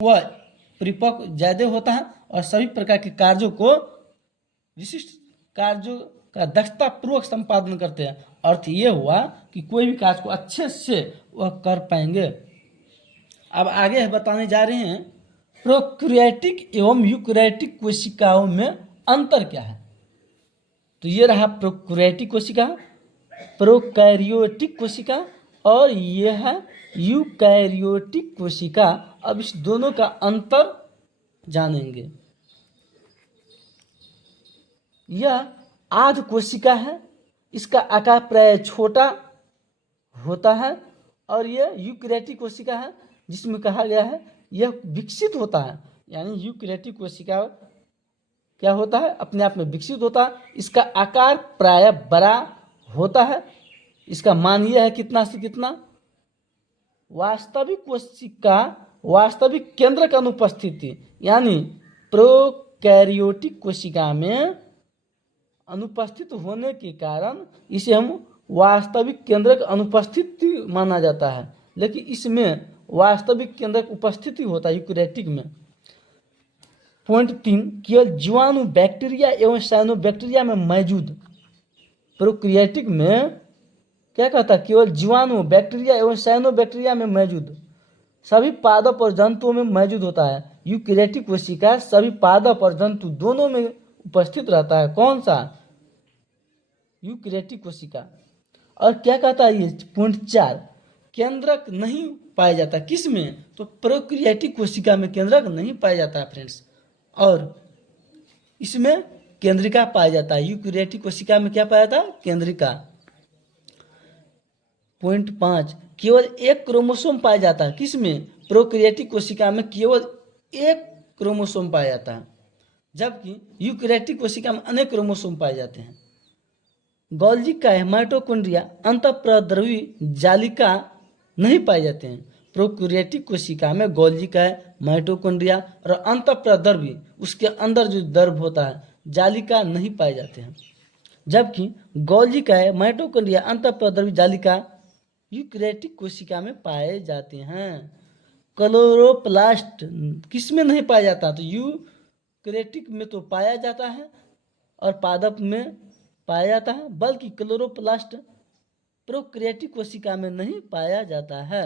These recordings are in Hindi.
वह परिपक्व ज़्यादा होता है और सभी प्रकार के कार्यों को विशिष्ट कार्यों का दक्षता पूर्वक संपादन करते हैं। अर्थ ये हुआ कि कोई भी कार्य को अच्छे से वह कर पाएंगे। अब आगे बताने जा रहे हैं प्रोक्रिएटिक एवं यूकैरियोटिक कोशिकाओं में अंतर क्या है। तो ये रहा प्रोक्रिएटिक कोशिका, प्रोकैरियोटिक कोशिका और ये है यूकैरियोटिक कोशिका। अब इस दोनों का अंतर जानेंगे। यह आध कोशिका है, इसका आकार प्राय छोटा होता है और यह यूकैरियोटिक कोशिका है जिसमें कहा गया है यह विकसित होता है। यानी यूकैरियोटिक कोशिका क्या होता है, अपने आप में विकसित होता है। इसका आकार प्राय बड़ा होता है। इसका मान यह है कितना से कितना, वास्तविक कोशिका वास्तविक केंद्रक अनुपस्थिति, यानी प्रोकैरियोटिक कोशिका में अनुपस्थित होने के कारण इसे हम वास्तविक केंद्रक अनुपस्थिति माना जाता है, लेकिन इसमें वास्तविक केंद्रक उपस्थिति होता है यूकैरियोटिक में। पॉइंट 3, केवल जीवाणु बैक्टीरिया एवं साइनोबैक्टीरिया में मौजूद। प्रोकैरियोटिक में क्या कहता है, केवल जीवाणु बैक्टीरिया एवं साइनोबैक्टीरिया में मौजूद सभी पादप और जंतुओं में मौजूद होता है। यूकैरियोटिक कोशिका सभी पादप और जंतु दोनों में उपस्थित रहता है। कौन सा, यूकैरियोटिक कोशिका। और क्या कहता है ये पॉइंट 4, केंद्रक नहीं पाया जाता। किस में, तो प्रोकैरियोटिक कोशिका में केंद्रक नहीं पाया जाता है फ्रेंड्स, और इसमें केंद्रिका पाया जाता है। यूकैरियोटिक कोशिका में क्या पाया जाता है, केंद्रिका। पॉइंट 5, केवल एक क्रोमोसोम पाया जाता है। किसमें, प्रोकैरियोटिक कोशिका में केवल एक क्रोमोसोम पाया जाता है, जबकि यूकैरियोटिक कोशिका में अनेक क्रोमोसोम पाए जाते हैं। गोल्गी काय, माइटोकॉन्ड्रिया, अंतःप्रद्रवी जालिका नहीं पाए जाते हैं। प्रोकैरियोटिक कोशिका में गोल्गी काय, माइटोकॉन्ड्रिया और अंतःप्रद्रवी उसके अंदर जो द्रव होता है जालिका नहीं पाए जाते हैं, जबकि गोल्गी काय, माइटोकॉन्ड्रिया, अंतःप्रद्रवी जालिका यूकैरियोटिक कोशिका में पाए जाते हैं। क्लोरोप्लास्ट किस में नहीं पाया जाता, तो यूकैरियोटिक में तो पाया जाता है और पादप में पाया जाता है, बल्कि क्लोरोप्लास्ट प्रोकैरियोटिक कोशिका में नहीं पाया जाता है।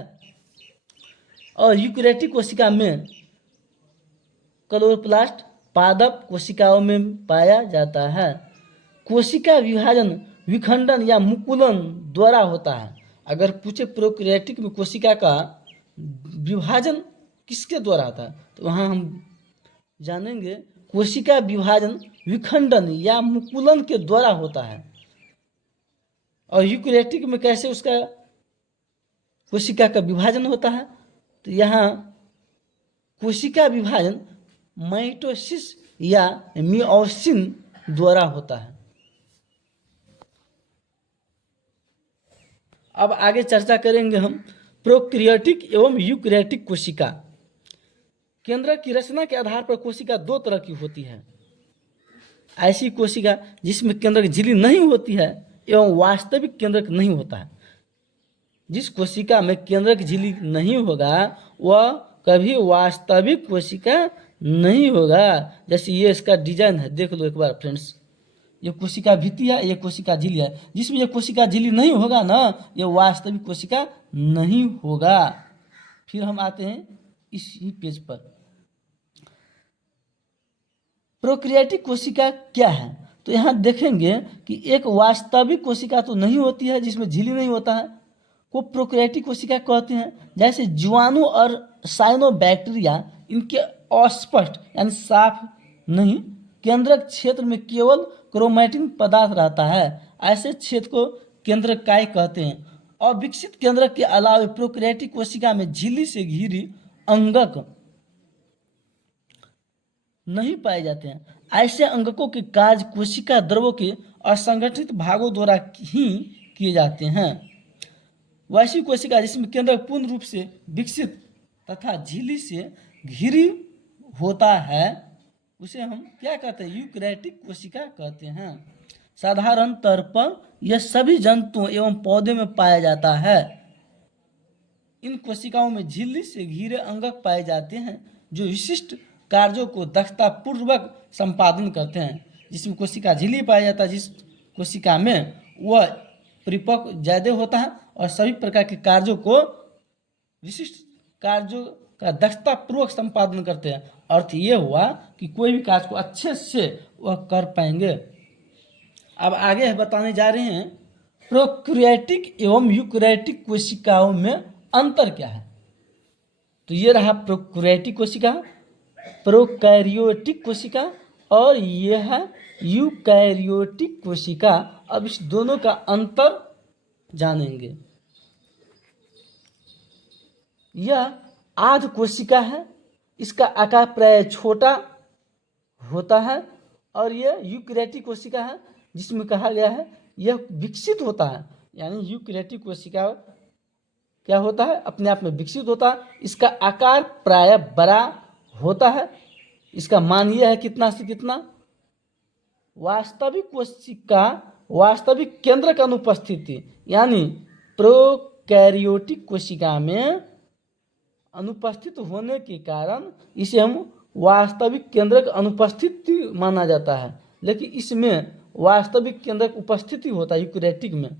और यूकैरियोटिक कोशिका में क्लोरोप्लास्ट पादप कोशिकाओं में पाया जाता है। कोशिका विभाजन विखंडन या मुकुलन द्वारा होता है। अगर पूछे प्रोकैरियोटिक में कोशिका का विभाजन किसके द्वारा होता है, तो वहाँ हम जानेंगे कोशिका विभाजन विखंडन या मुकुलन के द्वारा होता है। और यूकैरियोटिक में कैसे उसका कोशिका का विभाजन होता है, तो यहाँ कोशिका विभाजन माइटोसिस या मिओसिस द्वारा होता है। अब आगे चर्चा करेंगे हम प्रोकैरियोटिक एवं यूकैरियोटिक कोशिका। केंद्रक की रचना के आधार पर कोशिका दो तरह की होती है। ऐसी कोशिका जिसमें केंद्रक झिल्ली नहीं होती है एवं वास्तविक केंद्रक नहीं होता है। जिस कोशिका में केंद्रक झिल्ली नहीं होगा वह कभी वास्तविक कोशिका नहीं होगा। जैसे ये इसका डिजाइन है, देख लो एक बार फ्रेंड्स, ये कोशिका भित्ति है, ये कोशिका झिल्ली है। जिसमें ये कोशिका झिल्ली नहीं होगा ना, ये वास्तविक कोशिका नहीं होगा। फिर हम आते हैं इसी पेज पर। प्रोकैरियोटिक कोशिका क्या है, तो यहाँ देखेंगे कि एक वास्तविक कोशिका तो नहीं होती है जिसमें झिल्ली नहीं होता है, को प्रोकैरियोटिक कोशिका कहते हैं। जैसे जीवाणु और साइनोबैक्टीरिया, इनके अस्पष्ट यानी साफ नहीं केंद्रक क्षेत्र में केवल क्रोमैटिन पदार्थ रहता है, ऐसे क्षेत्र को केंद्रक काय कहते हैं। अविकसित केंद्रक के अलावा प्रोकैरियोटिक कोशिका में झिल्ली से घिरी अंगक नहीं पाए जाते हैं। ऐसे अंगकों के कार्य कोशिका द्रवों के असंगठित भागों द्वारा ही किए जाते हैं। वैसी कोशिका जिसमें केंद्रक पूर्ण रूप से विकसित तथा झिल्ली से घिरी होता है उसे हम क्या कहते हैं, यूकैरियोटिक कोशिका कहते हैं। साधारण तौर पर यह सभी जंतुओं एवं पौधे में पाया जाता है। इन कोशिकाओं में झिल्ली से घिरे अंगक पाए जाते हैं जो विशिष्ट कार्यों को दक्षतापूर्वक संपादन करते हैं। जिसमें कोशिका झिल्ली पाया जाता है, जिस कोशिका में वह परिपक्व ज़्यादा होता है और सभी प्रकार के कार्यों को विशिष्ट कार्यों का दक्षतापूर्वक संपादन करते हैं। अर्थ ये हुआ कि कोई भी कार्य को अच्छे से वह कर पाएंगे। अब आगे बताने जा रहे हैं प्रोकैरियोटिक एवं यूकैरियोटिक कोशिकाओं में अंतर क्या है। तो ये रहा प्रोकैरियोटिक कोशिका, प्रोकैरियोटिक कोशिका, और ये है यूकैरियोटिक कोशिका। अब इस दोनों का अंतर जानेंगे। यह आध कोशिका है, इसका आकार प्राय छोटा होता है, और यह यूकैरियोटिक कोशिका है जिसमें कहा गया है यह विकसित होता है। यानी यूकैरियोटिक कोशिका क्या होता है, अपने आप में विकसित होता है। इसका आकार प्राय बड़ा होता है। इसका मान यह है कितना से कितना, वास्तविक कोशिका वास्तविक केंद्र का अनुपस्थिति, यानी प्रोकैरियोटिक कोशिका में अनुपस्थित होने के कारण इसे हम वास्तविक केंद्रक अनुपस्थिति माना जाता है, लेकिन इसमें वास्तविक केंद्रक उपस्थिति होता है यूकैरियोटिक में।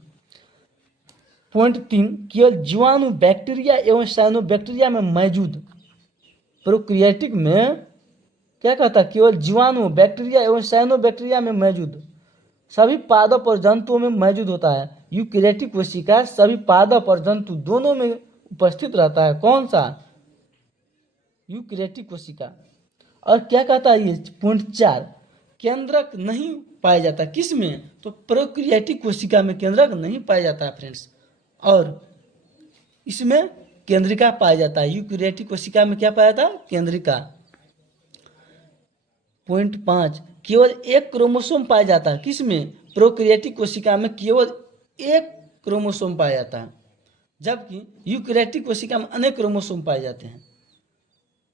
पॉइंट 3, केवल जीवाणु बैक्टीरिया एवं साइनोबैक्टीरिया में मौजूद। प्रोकैरियोटिक में क्या कहता है, केवल जीवाणु बैक्टीरिया एवं साइनोबैक्टीरिया में मौजूद सभी पादप और जंतुओं में मौजूद होता है। यूकैरियोटिक कोशिका सभी पादप और जंतु दोनों में उपस्थित रहता है। कौन सा, यूकैरियोटिक कोशिका। और क्या कहता है ये पॉइंट 4, केंद्रक नहीं पाया जाता। किस में, तो प्रोकैरियोटिक कोशिका में केंद्रक नहीं पाया जाता है फ्रेंड्स, और इसमें केंद्रिका पाया जाता है। यूकैरियोटिक कोशिका में क्या पाया जाता है, केंद्रिका। पॉइंट 5, केवल एक क्रोमोसोम पाया जाता है। किस में, प्रोकैरियोटिक कोशिका में केवल एक क्रोमोसोम पाया जाता है, जबकि यूकैरियोटिक कोशिका में अनेक क्रोमोसोम पाए जाते हैं।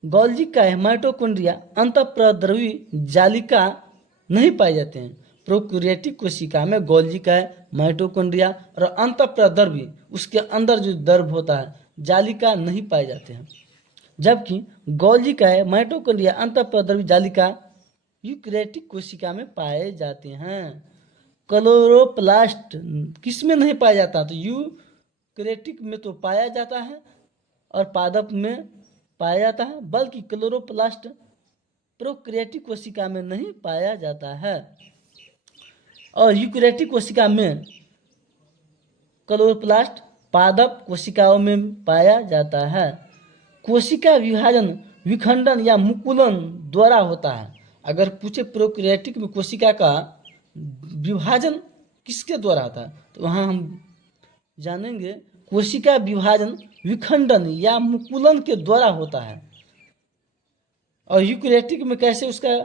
गोल्गी काय, माइटोकॉन्ड्रिया, अंतःप्रद्रवी जालिका नहीं पाए जाते हैं। प्रोकैरियोटिक कोशिका में गोल्गी काय, माइटोकॉन्ड्रिया और अंतःप्रद्रवी, उसके अंदर जो द्रव होता है, जालिका नहीं पाए जाते हैं, जबकि गोल्गी काय, माइटोकॉन्ड्रिया, अंतःप्रद्रवी जालिका यूकैरियोटिक कोशिका में पाए जाते हैं। क्लोरोप्लास्ट किस में नहीं पाया जाता, तो यूकैरियोटिक में तो पाया जाता है और पादप में पाया जाता है, बल्कि क्लोरोप्लास्ट प्रोकैरियोटिक कोशिका में नहीं पाया जाता है। और यूकैरियोटिक कोशिका में क्लोरोप्लास्ट पादप कोशिकाओं में पाया जाता है। कोशिका विभाजन विखंडन या मुकुलन द्वारा होता है। अगर पूछे प्रोकैरियोटिक में कोशिका का विभाजन किसके द्वारा होता है, तो वहाँ हम जानेंगे कोशिका विभाजन विखंडन या मुकुलन के द्वारा होता है। और यूकैरियोटिक में कैसे उसका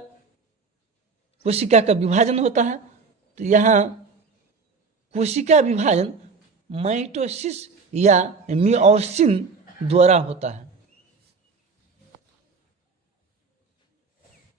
कोशिका का विभाजन होता है, तो यहाँ कोशिका विभाजन माइटोसिस या मिओसिस द्वारा होता है।